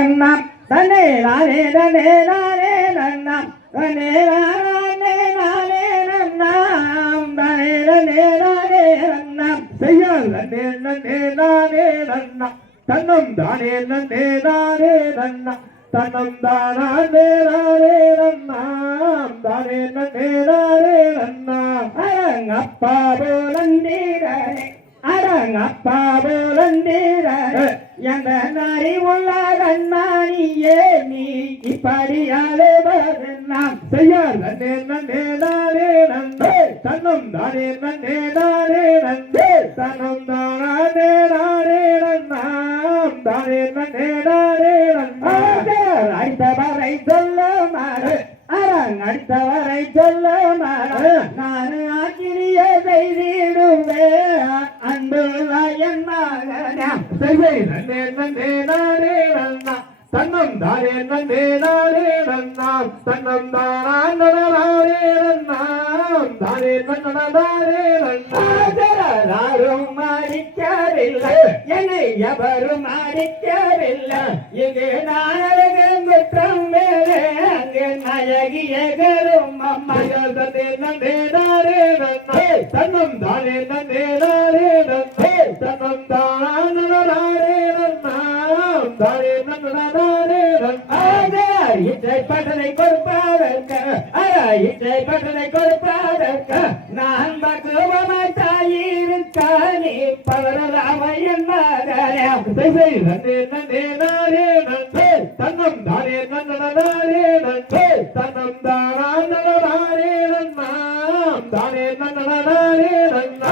நன்னம் தனே நானே நனே நானே நன்னம் தனே நானே நானே நன்னாம் தனே நனே நானே நன்னாம் செய்யால் நன்னே நன்னே நானே நன்னா தன்னம் தானே நன்னே நானே நன்னா தன்னம் தானே நானே நன்னாம் தானே நன்னே நானே அரங்கப்பா போலந்தீரே அரங்கப்பா போலந்தீரே எந்த நாரி உள்ள கண்ணாணியே நீ இப்படி அழுவதெல்லாம் செய்யார் நன்னே நன்னே நானே நன்னே தன்னம் தானே நன்னே நானே நன்னே தன்னம் தானே நானே நன்னாம் தானே நன்னே நானே நன்னா. அடித்தவரை சொல்ல மாறு அடித்தவரை சொல்ல மாறு. நான் ஆக்கிரிய செய்திடுவே அன்பு என் மகனா செய்கை நன்னே நன்னே நானே நன்னா தன்னம் தானே நன்னே நானே நன்னாம் தன்னம் தானே நானே நன்னாம் தானே நன்னே நன்னா என்னை எவரும் அடிக்கவில்லை இங்கு நானழகு அங்கு நயகியகரும் அம்மா மகள் தன்னே நன்னே நானே நன்னா தன்னம் தானே நன்னே நானே நன்னே தன்னம் தானே நானே நன்னாம் தானே நன்னே நன்னா இற்றை பட்டனை கொடுப்பதற்கு இற்றை பட்டனை கொடுப்பதற்கு நான் பக்குவமாய் தாயிருக்க நீ பவரராமையன் மகனே நன்னே நன்னே நானே நன்னே தன்னம் தானே நன்னே நன்னே தன்னம் தானே நன்னாம் தானே நன்னே நன்னா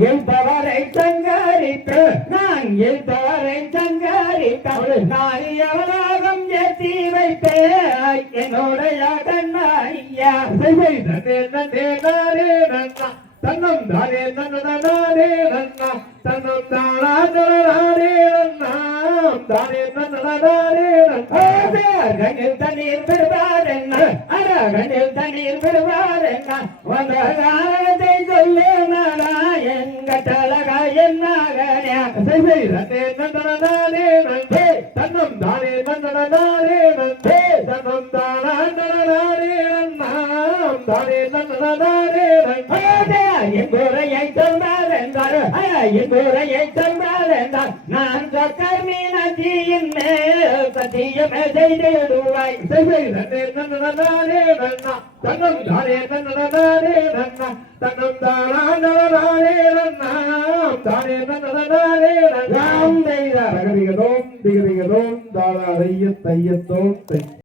எழுத்தவரை சங்கரித்து நான் எழுத்தவரை சங்கரித்து நான் எவனாகம் ஏற்றி வைத்தேன் என்னுடைய கண்ணாய்யா செய்கை நன்னே நன்னே நானே நன்னா தன்னம் தானே நன்னே நன்னா தன்னம் நன்னாம் தானே நன்னே நன்னா அரகனில் தண்ணீர் பெறுவார் என்ன கண்ணில் தண்ணீர் பெறுவார் என்ன வந்த காலத்தை சொல்லு நாடா எங்க தலகா என்னாகனே செய்கை நன்னே நன்னே நன்னே தன்னம் தானே நன்னே நன்னே தன்னம் தானே நானே நன்னே நன்னா எங்குறையை சொன்னார் என்றார். எங்குறையை சொன்னார் என்றார். நான் சொக்கர் மீனாட்சியின் மேல் சத்தியமே செய்திடுவாய். செய்கை நன்னே தன்னம் தானே நன்னே நன்னா தன்னம் தானே நன்னாம் தானே நன்னே நன்னா ராம் தெய்வ தகதிகதோம் திகதிகதோம் தாளாரைய தையத்தோம் தை